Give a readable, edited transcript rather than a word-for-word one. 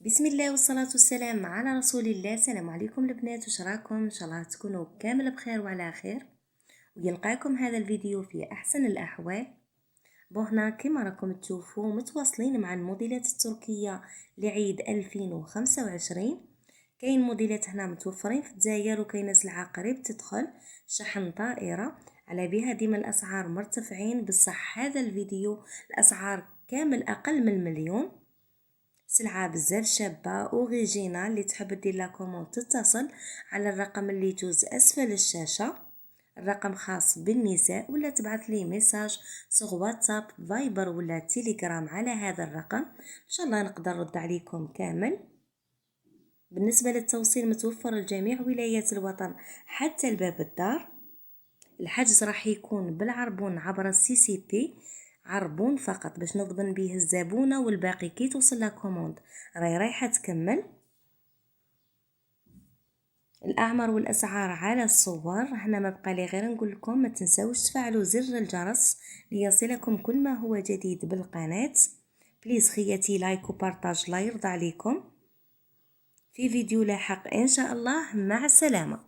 بسم الله والصلاة والسلام على رسول الله. السلام عليكم البنات، واش راكم؟ ان شاء الله تكونوا كامل بخير وعلى خير، ويلقاكم هذا الفيديو في احسن الاحوال. هنا كما راكم تشوفوا متواصلين مع الموديلات التركية لعيد 2025. كاين موديلات هنا متوفرين في الجزائر، وكاينه سلعه قريب تدخل شحن طائره. على بها ديما الاسعار مرتفعين، بصح هذا الفيديو الاسعار كامل اقل من المليون. سلعة بزاف شابة اوريجينال. اللي تحب دير لا كوموند تتصل على الرقم اللي يجوز اسفل الشاشة، الرقم خاص بالنساء، ولا تبعث لي ميساج سوغ واتساب فايبر ولا تيليجرام على هذا الرقم، ان شاء الله نقدر نرد عليكم كامل. بالنسبة للتوصيل متوفر لجميع ولايات الوطن حتى لباب الدار. الحجز راح يكون بالعربون عبر السي سي بي، عربون فقط باش نضمن به الزبونة، والباقي كي توصل لا كوموند رايحة تكمل. الاعمار والاسعار على الصور هنا. ما بقى لي غير نقول لكم ما تنساوش تفعلوا زر الجرس ليصلكم كل ما هو جديد بالقناة. بليز خياتي لايك وبارطاج لا يرضى عليكم. في فيديو لاحق ان شاء الله، مع السلامة.